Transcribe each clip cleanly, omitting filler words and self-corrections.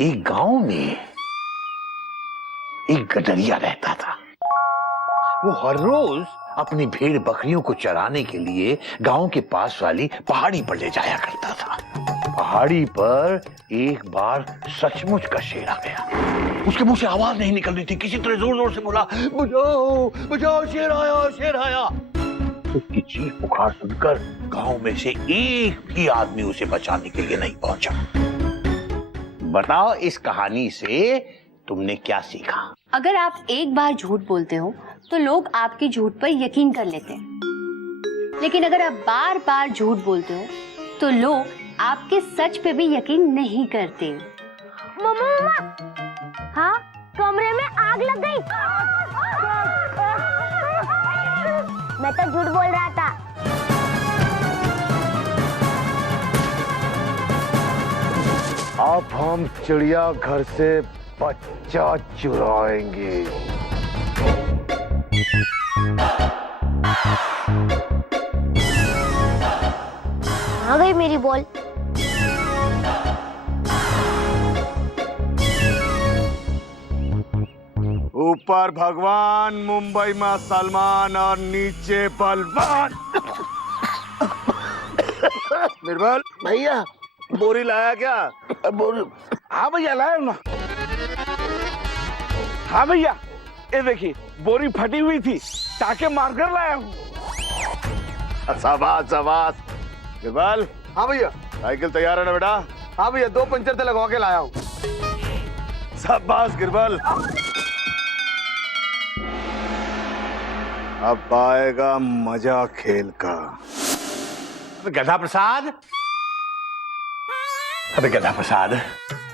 एक गांव में एक गडरिया रहता था। वो हर रोज अपनी भेड़ बकरियों को चराने के लिए गांव के पास वाली पहाड़ी पर ले जाया करता था। पहाड़ी पर एक बार सचमुच का शेर आ गया। उसके मुंह से आवाज नहीं निकल रही थी। किसी तरह जोर जोर से बोला, बचाओ बचाओ, शेर आया शेर आया। उसकी चीख पुकार सुनकर गांव में से एक भी आदमी उसे बचाने के लिए नहीं पहुंचा। बताओ, इस कहानी से तुमने क्या सीखा? अगर आप एक बार झूठ बोलते हो तो लोग आपके झूठ पर यकीन कर लेते हैं, लेकिन अगर आप बार बार झूठ बोलते हो तो लोग आपके सच पे भी यकीन नहीं करते। मम्मा, हाँ, कमरे में आग लग गई। मैं तो झूठ बोल रहा था। अब हम चिड़िया घर से बच्चा चुराएंगे। आ गई मेरी बॉल। ऊपर भगवान, मुंबई में सलमान और नीचे बलवान। बिरबल भैया, बोरी लाया क्या? बोरी? हाँ भैया, लाया ना। हाँ भैया, ये देखिए, बोरी फटी हुई थी, टाके मारकर लाया हूँ। शाबाश शाबाश। बिरबल। हाँ भैया। साइकिल तैयार है ना बेटा? हाँ भैया, 2 पंचर तो लगवा के लाया हूँ। शाबाश गिरबल। अब आएगा मजा खेल का। अबे गधा प्रसाद, अबे गधा प्रसाद,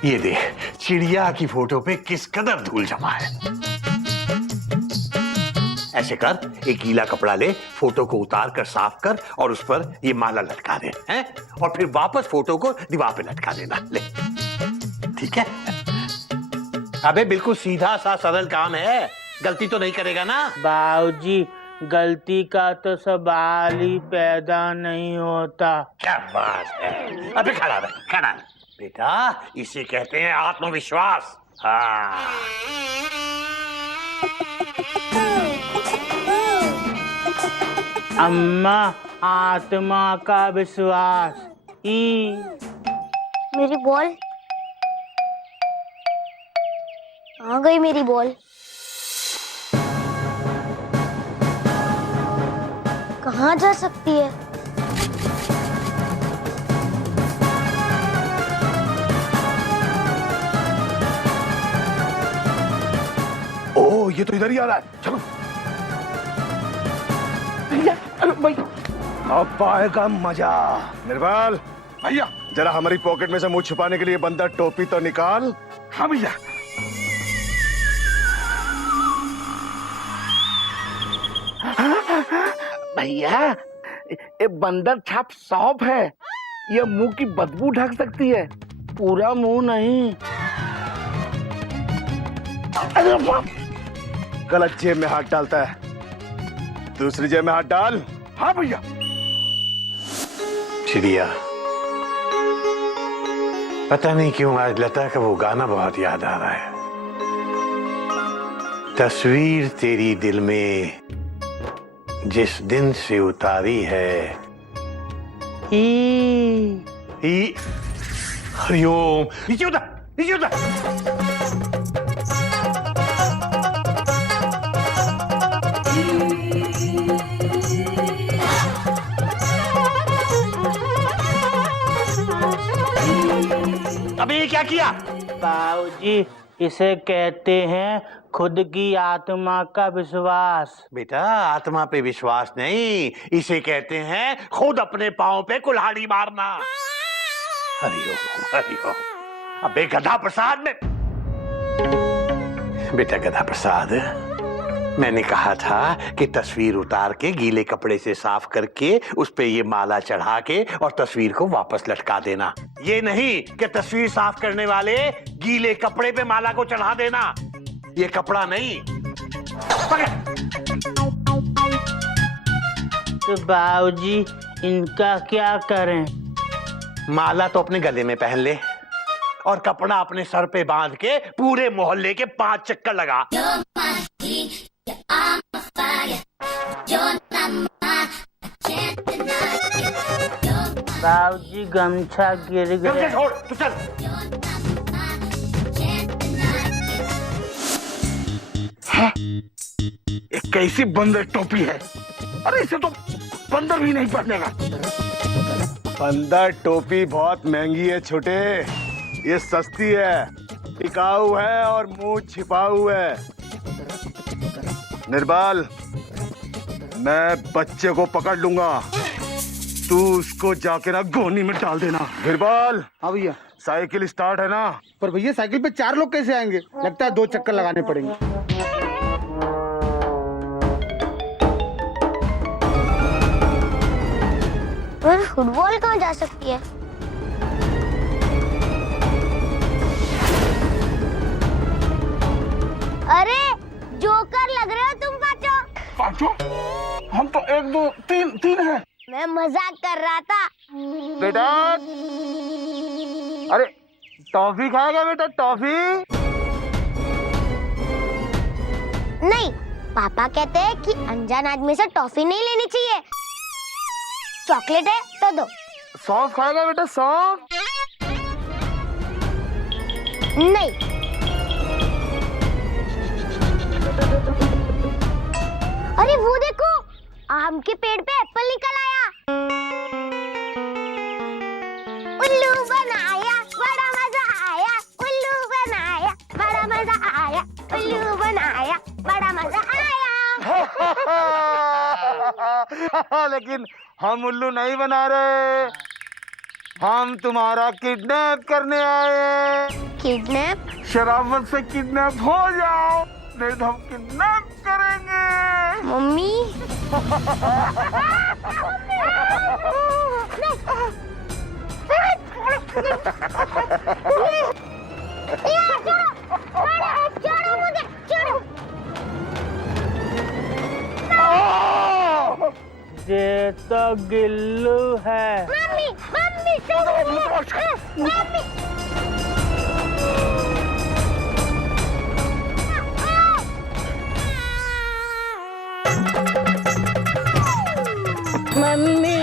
ये देख, चिड़िया की फोटो पे किस कदर धूल जमा है। ऐसे कर, एक गीला कपड़ा ले, फोटो को उतार कर साफ कर और उस पर ये माला लटका दे, हैं? और फिर वापस फोटो को दीवार पे लटका देना। ले, ठीक है? अबे बिल्कुल सीधा सा सरल काम है, गलती तो नहीं करेगा ना? बाबूजी, गलती का तो सवाल ही पैदा नहीं होता। क्या बात है। अबे खड़ा रह, खड़ा रह। बेटा, इसे कहते हैं आत्मविश्वास। हाँ। अम्मा, आत्मा का विश्वास। मेरी बॉल। आ गई मेरी बॉल। कहाँ जा सकती है? ओह, ये तो इधर ही आ रहा है। चलो। अब आएगा मजा। निर्मल भैया। जरा हमारी पॉकेट में से मुंह छुपाने के लिए बंदा टोपी तो निकाल। हाँ भैया। भैया, ये बंदर छाप सौंफ है, ये मुंह की बदबू ढक सकती है, पूरा मुंह नहीं। अरे बाप! गलत जेब में हाथ डालता है, दूसरी जेब में हाथ डाल। हाँ भैया। चिड़िया, पता नहीं क्यों आज लता का वो गाना बहुत याद आ रहा है। तस्वीर तेरी दिल में जिस दिन से उतारी है, हरिओम। नीचे उतर, नीचे उतर। अबे ये क्या किया? बाबूजी, इसे कहते हैं खुद की आत्मा का विश्वास। बेटा, आत्मा पे विश्वास नहीं, इसे कहते हैं खुद अपने पांव पे कुल्हाड़ी मारना। हरिओम हरिओम। अबे गधा प्रसाद में, बेटा गधा प्रसाद, मैंने कहा था कि तस्वीर उतार के गीले कपड़े से साफ करके उस पे ये माला चढ़ा के और तस्वीर को वापस लटका देना। ये नहीं कि तस्वीर साफ करने वाले गीले कपड़े पे माला को चढ़ा देना। ये कपड़ा नहीं। तो बाबूजी, इनका क्या करें? माला तो अपने गले में पहन ले और कपड़ा अपने सर पे बांध के पूरे मोहल्ले के 5 चक्कर लगा। बाबूजी गमछा गिर गया। छोड़ तू चल। ये कैसी बंदर टोपी है? अरे इसे तो बंदर भी नहीं पहनेगा। बंदर टोपी बहुत महंगी है छोटे, ये सस्ती है, टिकाऊ है और मुंह छिपाऊ है। निर्बाल, मैं बच्चे को पकड़ लूंगा, तू उसको जाके ना गोनी में डाल देना। निर्बाल। हाँ भैया। साइकिल स्टार्ट है ना? पर भैया साइकिल पे 4 लोग कैसे आएंगे? लगता है 2 चक्कर लगाने पड़ेंगे। पर फुटबॉल कहाँ जा सकती है? अरे जोकर लग रहे हो तुम पांचों। पांचों? हम तो 1 2 3 हैं। मैं मजाक कर रहा था। बेटा, अरे टॉफी खाएगा बेटा? टॉफी नहीं, पापा कहते हैं कि अनजान आदमी से टॉफी नहीं लेनी चाहिए। चॉकलेट है तो दो। सौंफ खाएगा बेटा? सौंफ नहीं। अरे वो देखो, आम के पेड़ पे एप्पल निकल आया। उल्लू बनाया, बड़ा मजा आया। उल्लू बनाया, बड़ा मजा आया। उल्लू बनाया, बड़ा मजा आया। लेकिन हम उल्लू नहीं बना रहे, हम तुम्हारा किडनैप करने आए। किडनैप? शराफत से किडनैप हो जाओ, नहीं तो हम किडनैप करेंगे। मम्मी। छोड़ो मुझे, छोड़ो। ये तो गिल्लू है। Mummy, mummy, mummy. Mummy.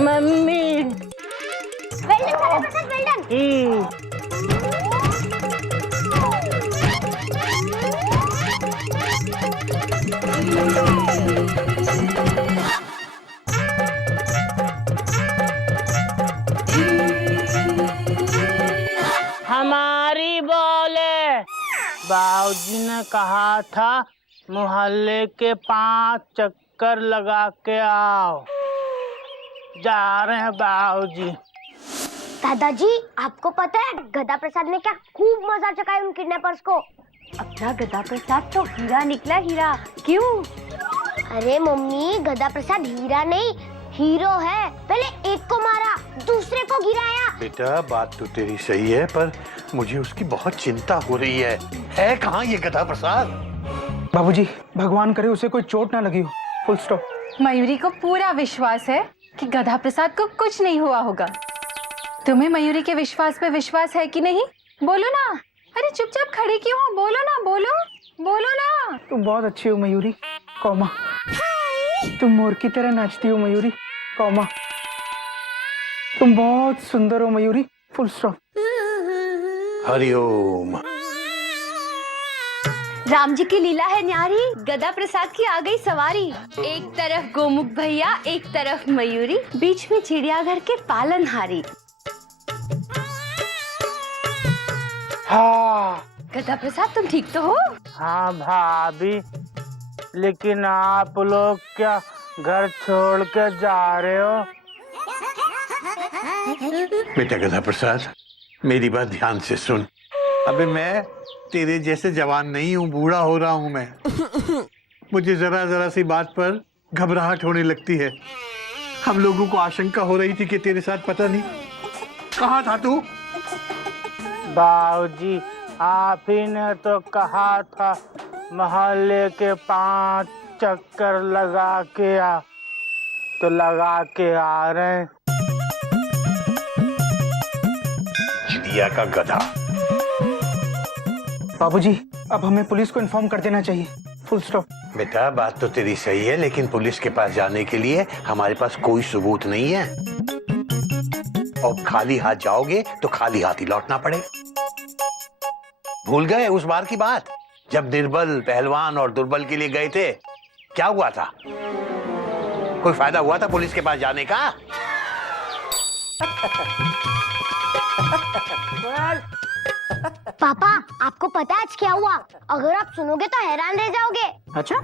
Mummy. Well done. हमारी बॉल है। बाबूजी ने कहा था मोहल्ले के 5 चक्कर लगा के आओ। जा रहे हैं बाबूजी। दादाजी, आपको पता है गधा प्रसाद ने क्या खूब मजा चखाया उन किडनैपर्स को। अपना गधा प्रसाद तो हीरा निकला, हीरा। क्यों? अरे मम्मी, गधा प्रसाद हीरा नहीं, हीरो है। पहले एक को मारा, दूसरे को गिराया। बेटा बात तो तेरी सही है, पर मुझे उसकी बहुत चिंता हो रही है कहाँ ये गधा प्रसाद? बाबूजी, भगवान करे उसे कोई चोट ना लगी हो। Full stop. मयूरी को पूरा विश्वास है कि गधा प्रसाद को कुछ नहीं हुआ होगा। तुम्हें मयूरी के विश्वास पे विश्वास है कि नहीं? बोलो ना। अरे चुपचाप खड़े क्यों हो? बोलो ना, बोलो ना। तुम बहुत अच्छी हो मयूरी, कौमा। तुम मोर की तरह नाचती हो मयूरी, कौमा। तुम बहुत सुंदर हो मयूरी, फुल स्टॉप। हरिओम। राम जी की लीला है न्यारी, गधा प्रसाद की आ गई सवारी। एक तरफ गोमुख भैया, एक तरफ मयूरी, बीच में चिड़ियाघर के पालनहारी। हाँ। गधा प्रसाद तुम ठीक तो हो? हाँ भाभी, लेकिन आप लोग क्या घर छोड़ के जा रहे हो? बेटा गधा प्रसाद, मेरी बात ध्यान से सुन। अबे मैं तेरे जैसे जवान नहीं हूँ, बूढ़ा हो रहा हूँ मैं। मुझे जरा जरा सी बात पर घबराहट होने लगती है। हम लोगों को आशंका हो रही थी कि तेरे साथ पता नहीं कहाँ था तू। बाबूजी, आप ही ने तो कहा था मोहल्ले के 5 चक्कर लगा के आ। तो लगा के आ रहे हैं। चिड़िया का गधा। बाबूजी, अब हमें पुलिस को इन्फॉर्म कर देना चाहिए। Full stop. बेटा बात तो तेरी सही है, लेकिन पुलिस के पास जाने के लिए हमारे पास कोई सबूत नहीं है, और खाली हाथ जाओगे तो खाली हाथ ही लौटना पड़े। भूल गए उस बार की बात, जब निर्बल पहलवान और दुर्बल के लिए गए थे? क्या हुआ था? कोई फायदा हुआ था पुलिस के पास जाने का? पापा, आपको पता है आज क्या हुआ? अगर आप सुनोगे तो हैरान रह जाओगे। अच्छा,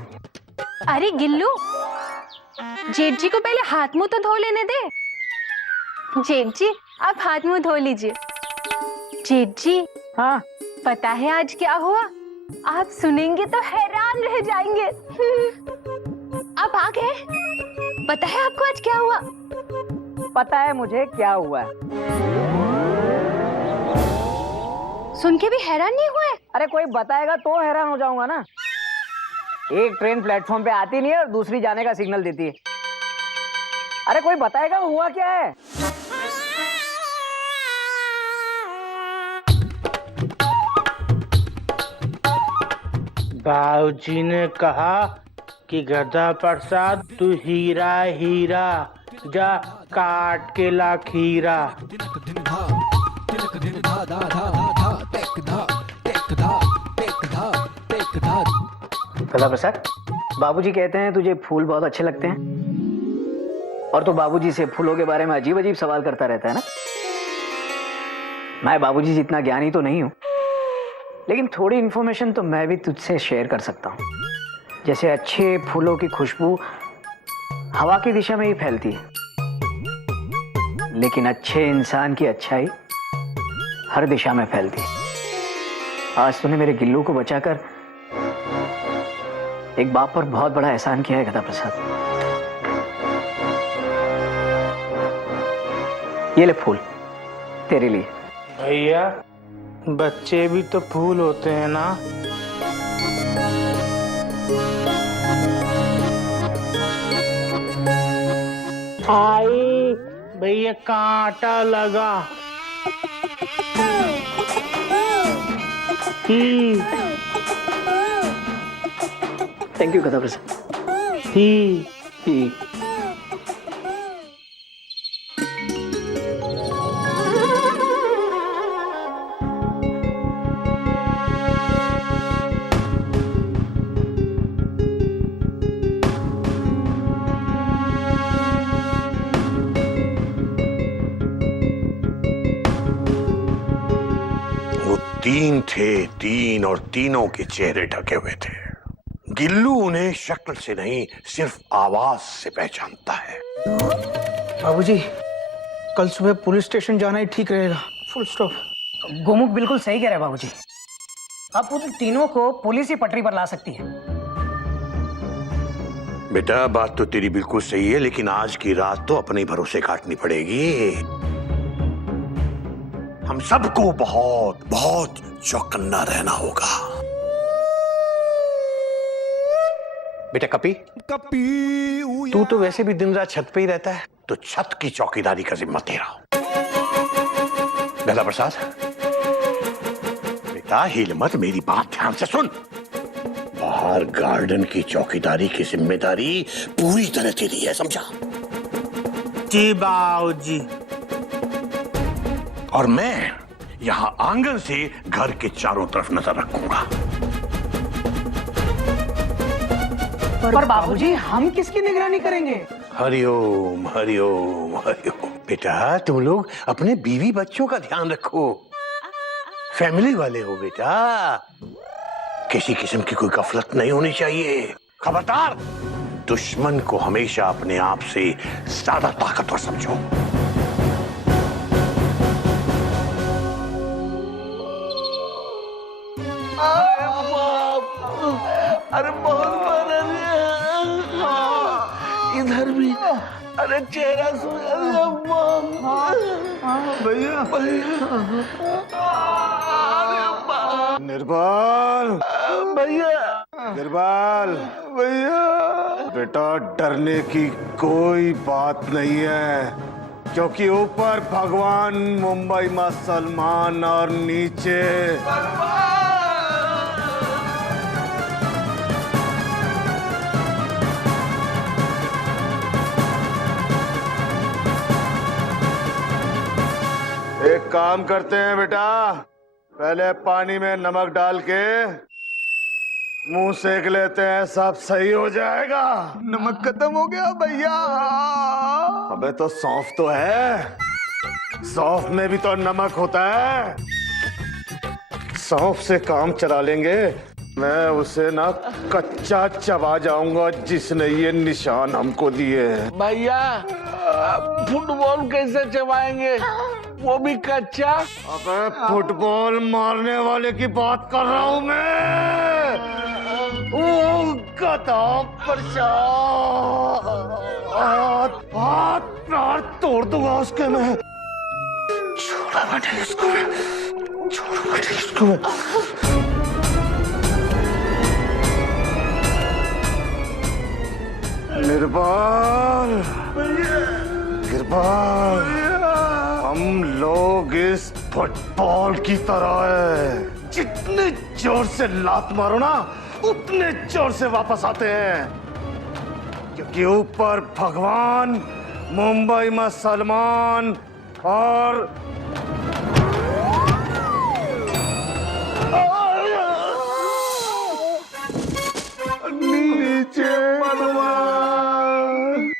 अरे गिल्लू, जेठ जी को पहले हाथ मुंह तो धो लेने दे। जेठ जी, आप हाथ मुंह धो लीजिए। जेठ जी, हाँ पता है आज क्या हुआ? आप सुनेंगे तो हैरान रह जाएंगे। आप आ गए? पता है आपको आज क्या हुआ? पता है मुझे क्या हुआ। सुन के भी हैरान नहीं हुए? अरे कोई बताएगा तो हैरान हो जाऊंगा ना। एक ट्रेन प्लेटफॉर्म पे आती नहीं है और दूसरी जाने का सिग्नल देती है। अरे कोई बताएगा हुआ क्या है? बाबूजी ने कहा कि गधा प्रसाद तू हीरा हीरा, जा काट के ला खीरा। गधा प्रसाद, बाबूजी कहते हैं तुझे फूल बहुत अच्छे लगते हैं, और तो बाबूजी से फूलों के बारे में अजीब अजीब सवाल करता रहता है ना। मैं बाबूजी जितना ज्ञानी तो नहीं हूं, लेकिन थोड़ी इन्फॉर्मेशन तो मैं भी तुझसे शेयर कर सकता हूं। जैसे अच्छे फूलों की खुशबू हवा की दिशा में ही फैलती है, लेकिन अच्छे इंसान की अच्छाई हर दिशा में फैलती है। आज तूने मेरे गिल्लू को बचाकर एक बाप पर बहुत बड़ा एहसान किया है गधा प्रसाद। ये ले फूल, तेरे लिए। भैया, बच्चे भी तो फूल होते हैं ना? आई भैया, कांटा लगा। थैंक यू गधा प्रसाद। ही। तीन थे, तीन, और तीनों के चेहरे ढके हुए थे। गिल्लू उन्हें शक्ल से नहीं, सिर्फ आवाज से पहचानता है। बाबूजी, कल सुबह पुलिस स्टेशन जाना ही ठीक रहेगा। Full stop. गोमुख बिल्कुल सही कह रहे हैं बाबूजी। अब उन तीनों को पुलिस ही पटरी पर ला सकती है। बेटा बात तो तेरी बिल्कुल सही है, लेकिन आज की रात तो अपने भरोसे काटनी पड़ेगी। हम सबको बहुत बहुत चौकन्ना रहना होगा। बेटा कपी, तू तो वैसे भी दिन रात छत पे ही रहता है, तो छत की चौकीदारी का जिम्मा तेरा। गधा प्रसाद, बेटा हिल मत, मेरी बात ध्यान से सुन। बाहर गार्डन की चौकीदारी की जिम्मेदारी पूरी तरह तेरी है, समझा? जी बाबूजी। और मैं यहां आंगन से घर के चारों तरफ नजर रखूंगा। पर बाबूजी, हम किसकी निगरानी करेंगे? हरिओम हरिओम हरिओम। बेटा तुम लोग अपने बीवी बच्चों का ध्यान रखो, फैमिली वाले हो बेटा। किसी किस्म की कोई गफलत नहीं होनी चाहिए। खबरदार, दुश्मन को हमेशा अपने आप से ज्यादा ताकतवर समझो। अरे बहुत इधर भी, अरे चेहरा निर्बल, भैया गिरबाल भैया बेटा, डरने की कोई बात नहीं है, क्योंकि ऊपर भगवान मुंबई में सलमान और नीचे एक काम करते हैं बेटा, पहले पानी में नमक डाल के मुंह सेक लेते हैं, सब सही हो जाएगा। नमक खत्म हो गया भैया। अबे तो सौंफ तो है, सौंफ में भी तो नमक होता है। सौंफ से काम चला लेंगे, मैं उसे ना कच्चा चबा जाऊंगा जिसने ये निशान हमको दिए हैं। भैया फुटबॉल कैसे चबाएंगे, वो भी कच्चा? अबे फुटबॉल मारने वाले की बात कर रहा हूं मैं, वो गधा हाथ पैर तोड़ दूंगा उसके मैं। छोड़ा बेटे इसको, छोड़ो बेटे इसको। निर्बाल, गिरबाल, हम लोग इस फुटबॉल की तरह है, जितने जोर से लात मारो ना उतने जोर से वापस आते हैं, क्योंकि ऊपर भगवान, मुंबई में सलमान और नीचे भगवान।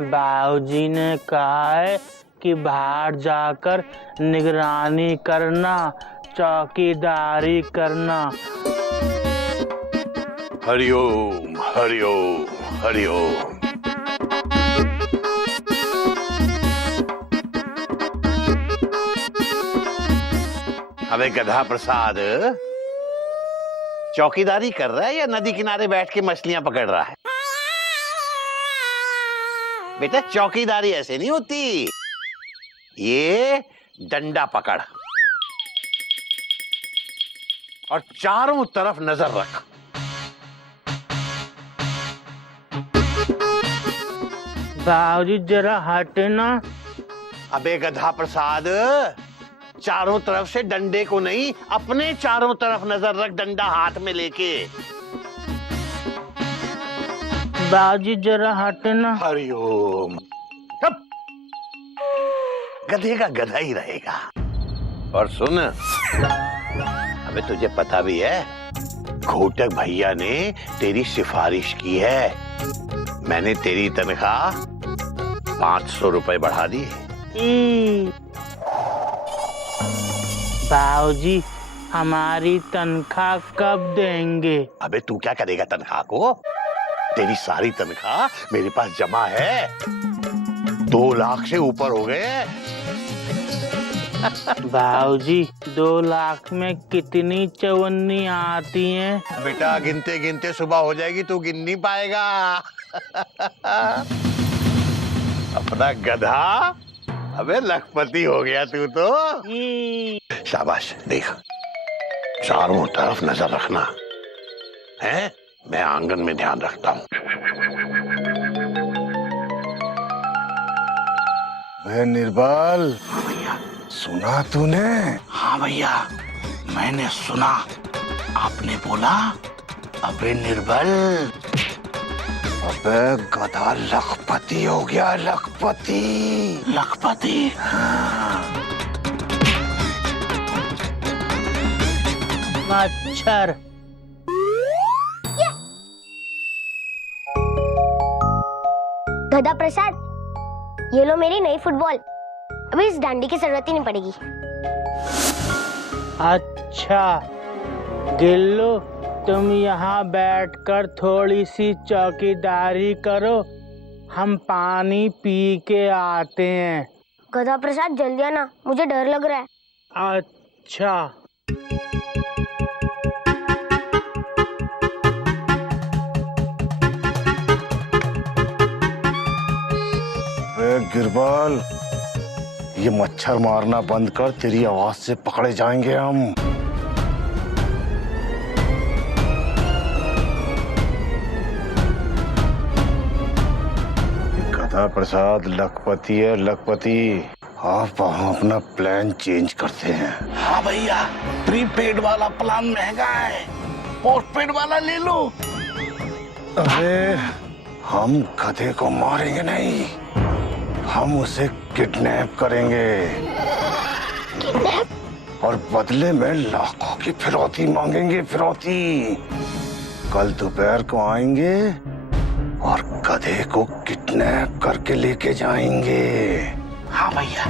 बाबूजी ने कहा है कि बाहर जाकर निगरानी करना, चौकीदारी करना। हरिओम हरिओम हरिओम। अबे गधा प्रसाद, चौकीदारी कर रहा है या नदी किनारे बैठ के मछलियां पकड़ रहा है? बेटा चौकीदारी ऐसे नहीं होती, ये डंडा पकड़ और चारों तरफ नजर रख। बाबूजी जरा हटे ना। अबे गधा प्रसाद, चारों तरफ से डंडे को नहीं, अपने चारों तरफ नजर रख, डंडा हाथ में लेके। बाबूजी जरा हटे ना। हरिओम। अब गधे का गधा ही रहेगा। और सुन, अबे तुझे पता भी है घोटक भैया ने तेरी सिफारिश की है, मैंने तेरी तनख्वाह 500 रुपए बढ़ा दी। बाबूजी हमारी तनख्वाह कब देंगे? अबे तू क्या करेगा तनख्वाह को? तेरी सारी तनख्वाह मेरे पास जमा है, 2 लाख से ऊपर हो गए। बाबूजी 2 लाख में कितनी चवन्नी आती हैं? बेटा गिनते गिनते सुबह हो जाएगी, तू गिन नहीं पाएगा। अपना गधा, अबे लखपति हो गया तू तो। शाबाश, देख चारों तरफ नजर रखना है, मैं आंगन में ध्यान रखता हूँ। निर्बाल, सुना तूने? हाँ भैया मैंने सुना, आपने बोला अबे निर्बल। अबे गधा लखपति हो गया, लखपति। लखपति? मच्छर। गधा प्रसाद, ये लो मेरी नई फुटबॉल, अभी इस डांडी की जरूरत ही नहीं पड़ेगी। अच्छा गिल्लू, तुम यहाँ बैठकर थोड़ी सी चौकीदारी करो, हम पानी पी के आते हैं। गधा प्रसाद जल्दी आना, मुझे डर लग रहा है। अच्छा। गिरबाल, ये मच्छर मारना बंद कर, तेरी आवाज से पकड़े जाएंगे हम। गधा प्रसाद लखपति है, लखपति। आप अपना प्लान चेंज करते हैं। हाँ भैया, प्रीपेड वाला प्लान महंगा है, पोस्टपेड वाला ले लो। अरे हम गधे को मारेंगे नहीं, हम उसे किडनैप करेंगे और बदले में लाखों की फिरौती मांगेंगे, फिरौती। कल दोपहर को आएंगे और गधे को किडनैप करके लेके जाएंगे। हाँ भैया।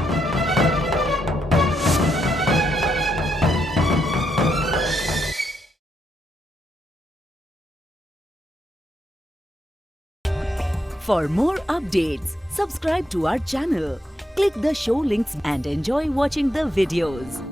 For more updates, subscribe to our channel, click the show links and enjoy watching the videos.